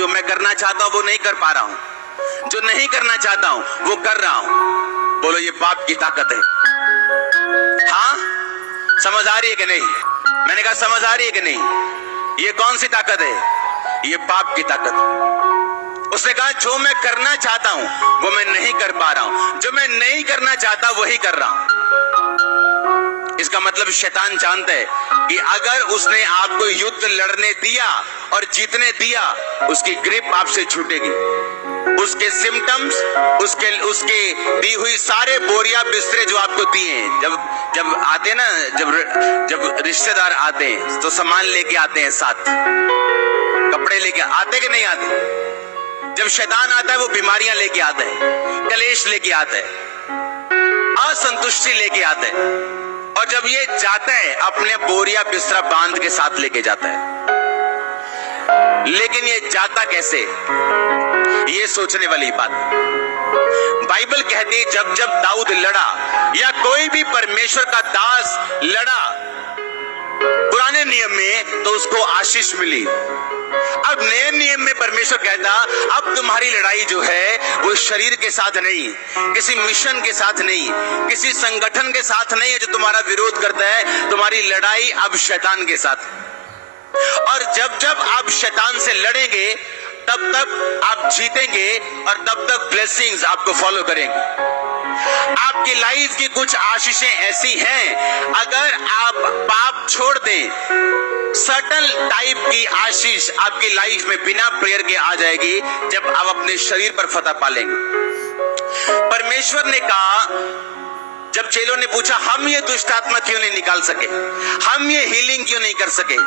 जो मैं करना चाहता हूं वो नहीं कर पा रहा हूं, जो नहीं करना चाहता हूं वो कर रहा हूं। बोलो ये पाप की ताकत है। हाँ, समझ आ रही है कि नहीं? मैंने कहा समझ आ रही है कि नहीं? ये कौन सी ताकत है? ये पाप की ताकत। उसने कहा जो मैं करना चाहता हूं वो मैं नहीं कर पा रहा हूं, जो मैं नहीं करना चाहता वही कर रहा हूं। इसका मतलब शैतान जानता है कि अगर उसने आपको युद्ध लड़ने दिया और जीतने दिया, उसकी ग्रिप आपसे छूटेगी। उसके सिम्टम्स, उसके दी हुई सारे बोरिया बिस्तरे जो आपको दिए हैं, जब आते ना, जब रिश्तेदार आते हैं तो सामान लेके आते हैं, साथ कपड़े लेके आते कि नहीं आते? जब शैतान आता है वो बीमारियां लेके आता है, कलेश लेके आता है, असंतुष्टि लेके आता है। और जब ये जाता है अपने बोरिया बिस्तरा बांध के साथ लेके जाता है। लेकिन ये जाता कैसे, ये सोचने वाली बात। बाइबल कहती है जब जब दाऊद लड़ा या कोई भी परमेश्वर का दास लड़ा पुराने नियम में तो उसको आशीष मिली। अब नए नियम में परमेश्वर कहता अब तुम्हारी लड़ाई जो है वो शरीर के साथ नहीं, किसी मिशन के साथ नहीं, किसी संगठन के साथ नहीं है जो तुम्हारा विरोध करता है। तुम्हारी लड़ाई अब शैतान के साथ। और जब जब आप शैतान से लड़ेंगे तब तक आप जीतेंगे और तब तक ब्लेसिंग्स आपको फॉलो करेंगे। आपकी लाइफ की कुछ आशीषें ऐसी हैं, अगर आप पाप छोड़ दें, सर्टन टाइप की आशीष आपकी लाइफ में बिना प्रेयर के आ जाएगी जब आप अपने शरीर पर फतह पालेंगे। परमेश्वर ने कहा, जब चेलों ने पूछा हम ये दुष्ट आत्मा क्यों नहीं निकाल सके, हम ये हीलिंग क्यों नहीं कर सके,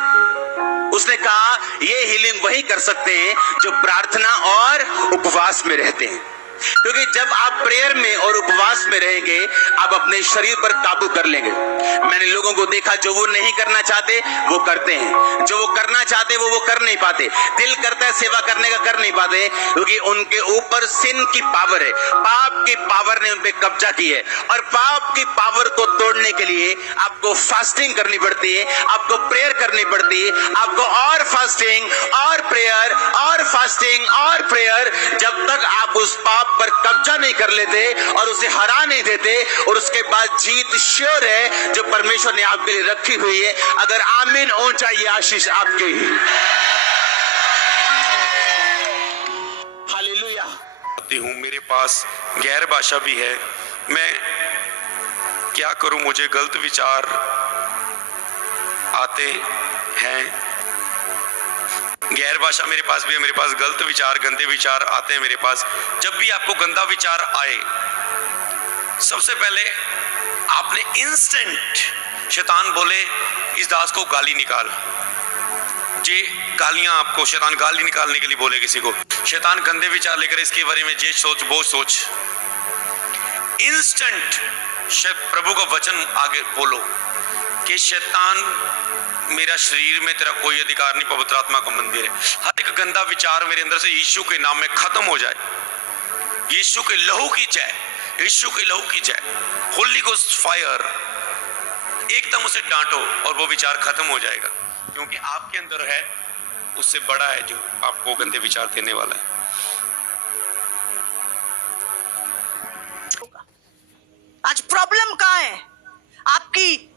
उसने कहा ये हीलिंग वही कर सकते हैं जो प्रार्थना और उपवास में रहते हैं। क्योंकि जब आप प्रेयर में और उपवास में रहेंगे आप अपने शरीर पर काबू कर लेंगे। मैंने लोगों को देखा जो वो नहीं करना चाहते वो करते हैं, जो वो करना चाहते वो कर नहीं पाते। दिल करता है सेवा करने का, कर नहीं पाते, क्योंकि उनके ऊपर सिन की पावर है, पाप की पावर ने उन पे कब्जा की है। और पाप की पावर को तोड़ने के लिए आपको फास्टिंग करनी पड़ती है, आपको प्रेयर करनी पड़ती है, आपको और फास्टिंग और प्रेयर और फास्टिंग और प्रेयर, जब तक आप उस पाप पर कब्जा नहीं कर लेते और उसे हरा नहीं देते। और उसके बाद जीत श्योर है जो परमेश्वर ने आपके लिए रखी हुई है। अगर आमीन हो चाहिए आशीष आपके ही। हालेलुया। हूँ, मेरे पास गैर भाषा भी है, मैं क्या करूं? मुझे गलत विचार आते हैं। गैर भाषा मेरे पास भी है, मेरे पास गलत विचार, गंदे विचार आते हैं मेरे पास। जब भी आपको गंदा विचार आए, सबसे पहले आपने इंस्टेंट, शैतान बोले इस दास को गाली निकाल, जे गालियां आपको शैतान गाली निकालने के लिए बोले किसी को, शैतान गंदे विचार लेकर इसके बारे में जे सोच वो सोच, इंस्टेंट प्रभु का वचन आगे बोलो कि शैतान मेरा शरीर में तेरा कोई अधिकार नहीं, पवित्र आत्मा का मंदिर है। हर एक गंदा विचार मेरे अंदर से यीशु के नाम में खत्म हो जाए, यीशु के लहू की जय, यीशु के लहू की जय, होली गोस्ट फायर। एकदम उसे डांटो और वो विचार खत्म हो जाएगा, क्योंकि आपके अंदर है, उससे बड़ा है जो आपको गंदे विचार देने वाला है। आज प्रॉब्लम कहाँ है? आपकी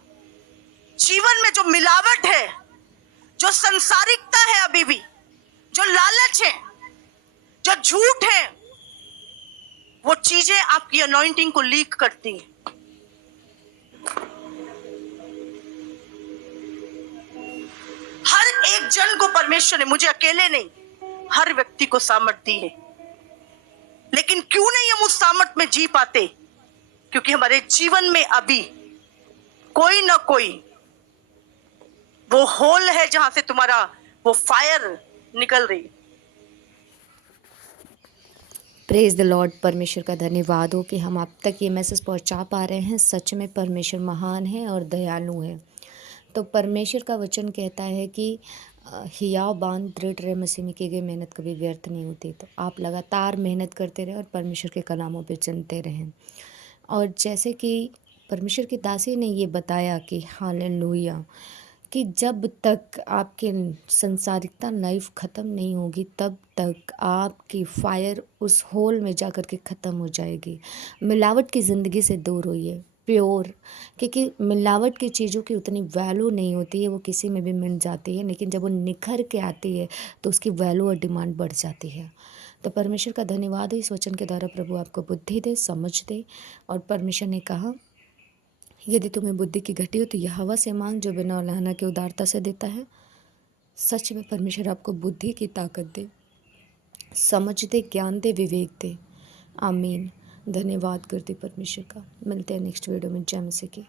जीवन में जो मिलावट है, जो संसारिकता है, अभी भी जो लालच है, जो झूठ है, वो चीजें आपकी अनॉइंटिंग को लीक करती हैं। हर एक जन को परमेश्वर ने, मुझे अकेले नहीं, हर व्यक्ति को सामर्थ दी है। लेकिन क्यों नहीं हम उस सामर्थ में जी पाते? क्योंकि हमारे जीवन में अभी कोई ना कोई वो होल है जहां से तुम्हारा वो फायर निकल रही है। Praise the Lord. परमेश्वर का धन्यवाद हो कि हम आप तक ये मैसेज पहुंचा पा रहे हैं। सच में परमेश्वर महान है और दयालु है। तो परमेश्वर का वचन कहता है कि हियाव बांध दृढ़ रहे, मसीह में की गई मेहनत कभी व्यर्थ नहीं होती। तो आप लगातार मेहनत करते रहें और परमेश्वर के कलामों पर चलते रहें। और जैसे कि परमेश्वर की दासी ने ये बताया कि हालेलुया, कि जब तक आपकी संसारिकता लाइफ ख़त्म नहीं होगी तब तक आपकी फायर उस होल में जा कर के ख़त्म हो जाएगी। मिलावट की ज़िंदगी से दूर होइए, प्योर, क्योंकि मिलावट की चीज़ों की उतनी वैल्यू नहीं होती है, वो किसी में भी मिल जाती है, लेकिन जब वो निखर के आती है तो उसकी वैल्यू और डिमांड बढ़ जाती है। तो परमेश्वर का धन्यवाद है, इस वचन के द्वारा प्रभु आपको बुद्धि दे, समझ दे। और परमेश्वर ने कहा, यदि तुम्हें बुद्धि की घटी हो तो यहोवा से मांग जो बिना उलाहना के उदारता से देता है। सच में परमेश्वर आपको बुद्धि की ताकत दे, समझ दे, ज्ञान दे, विवेक दे। आमीन। धन्यवाद करते परमेश्वर का। मिलते हैं नेक्स्ट वीडियो में। जय मसीह की।